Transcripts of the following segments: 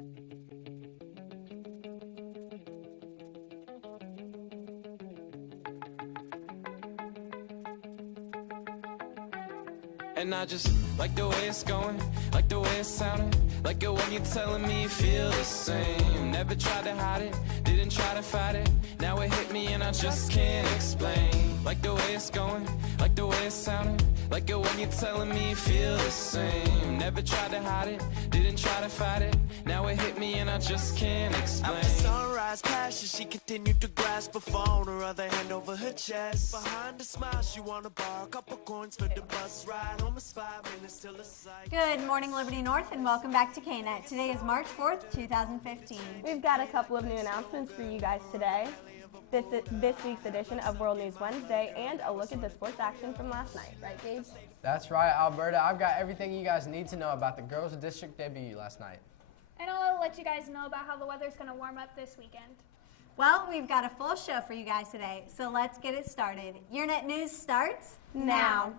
And I just like the way it's going, like the way it's sounding, like it when you're telling me you feel the same. Never tried to hide it, didn't try to fight it. Now it hit me and I just can't explain. Like the way it's going, like the way it's sounding, like it when you're telling me you feel the same. Never tried to hide it, didn't try to fight it. Now it hit me and I just can't explain. After sunrise passion, she continued to grasp a phone, her other hand over her chest. Behind a smile, she wanna borrow a couple coins for the bus ride. Home is 5 minutes till the sight. Good morning, Liberty North, and welcome back to KNET. Today is March 4th, 2015. We've got a couple of new announcements for you guys today. This week's edition of World News Wednesday and a look at the sports action from last night. Right, Gage? That's right, Alberta. I've got everything you guys need to know about the girls' district debut last night. And I'll let you guys know about how the weather's going to warm up this weekend. Well, we've got a full show for you guys today, so let's get it started. Your Net News starts now.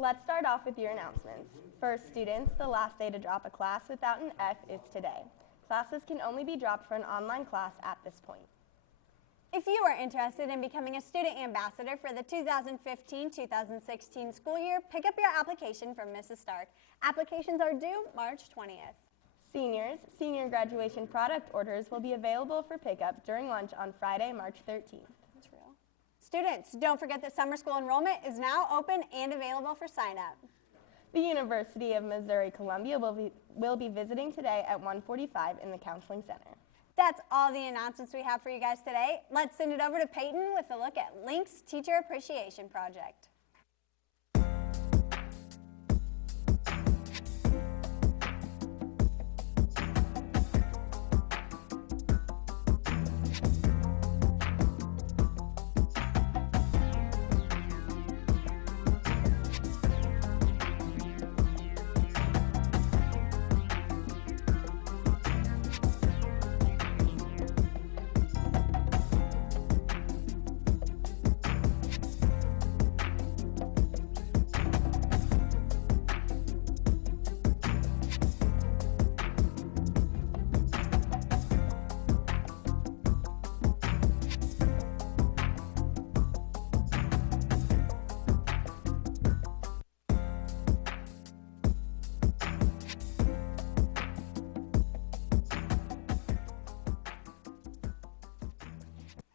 Let's start off with your announcements. For students, the last day to drop a class without an F is today. Classes can only be dropped for an online class at this point. If you are interested in becoming a student ambassador for the 2015-2016 school year, pick up your application from Mrs. Stark. Applications are due March 20th. Seniors, senior graduation product orders will be available for pickup during lunch on Friday, March 13th. That's real. Students, don't forget that summer school enrollment is now open and available for sign-up. The University of Missouri-Columbia will be visiting today at 1:45 in the Counseling Center. That's all the announcements we have for you guys today. Let's send it over to Peyton with a look at Link's Teacher Appreciation Project.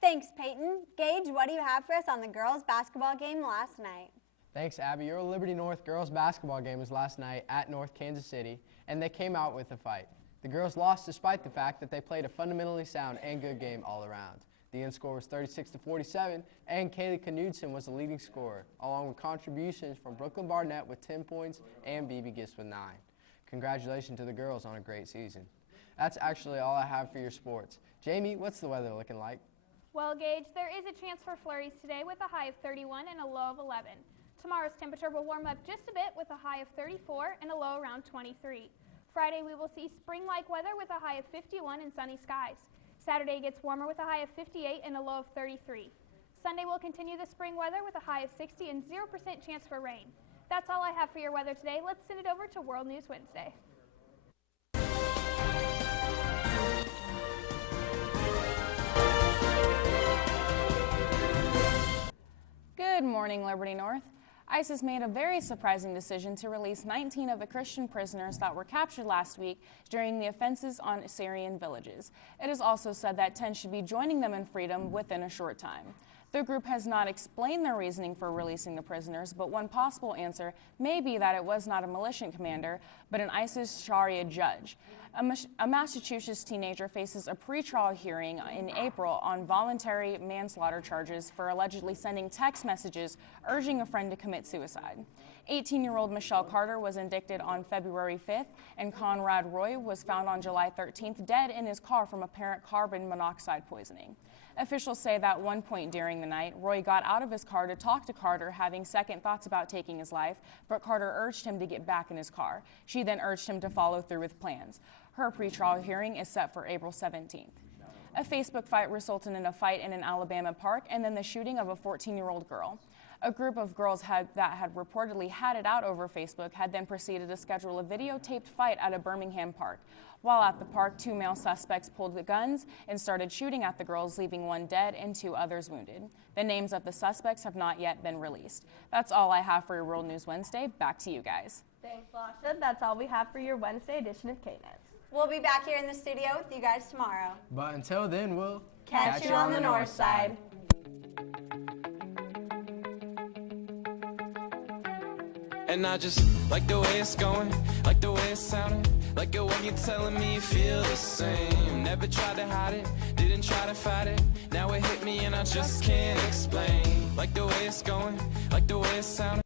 Thanks, Peyton. Gage, what do you have for us on the girls' basketball game last night? Thanks, Abby. Your Liberty North girls' basketball game was last night at North Kansas City, and they came out with a fight. The girls lost despite the fact that they played a fundamentally sound and good game all around. The end score was 36-47, and Kaylee Knudsen was the leading scorer, along with contributions from Brooklyn Barnett with 10 points and BB Gist with 9. Congratulations to the girls on a great season. That's actually all I have for your sports. Jamie, what's the weather looking like? Well, Gage, there is a chance for flurries today with a high of 31 and a low of 11. Tomorrow's temperature will warm up just a bit with a high of 34 and a low around 23. Friday, we will see spring-like weather with a high of 51 and sunny skies. Saturday gets warmer with a high of 58 and a low of 33. Sunday will continue the spring weather with a high of 60 and 0% chance for rain. That's all I have for your weather today. Let's send it over to World News Wednesday. Good morning, Liberty North. ICE has made a very surprising decision to release 19 of the Christian prisoners that were captured last week during the offenses on Syrian villages. It is also said that 10 should be joining them in freedom within a short time. The group has not explained their reasoning for releasing the prisoners, but one possible answer may be that it was not a militant commander, but an ISIS Sharia judge. A Massachusetts teenager faces a pretrial hearing in April on voluntary manslaughter charges for allegedly sending text messages urging a friend to commit suicide. 18-year-old Michelle Carter was indicted on February 5th, and Conrad Roy was found on July 13th dead in his car from apparent carbon monoxide poisoning. Officials say that at one point during the night, Roy got out of his car to talk to Carter, having second thoughts about taking his life, but Carter urged him to get back in his car. She then urged him to follow through with plans. Her pretrial hearing is set for April 17th. A Facebook fight resulted in a fight in an Alabama park and then the shooting of a 14-year-old girl. A group of girls that had reportedly had it out over Facebook had then proceeded to schedule a videotaped fight at a Birmingham park. While at the park, 2 male suspects pulled the guns and started shooting at the girls, leaving 1 dead and 2 others wounded. The names of the suspects have not yet been released. That's all I have for your World News Wednesday. Back to you guys. Thanks, Lasha. That's all we have for your Wednesday edition of KNET. We'll be back here in the studio with you guys tomorrow. But until then, we'll Catch you on the north side. And I just like the way it's going, like the way it's sounding, like it when you're telling me you feel the same. Never tried to hide it, didn't try to fight it. Now it hit me and I just can't explain. Like the way it's going, like the way it's sounding.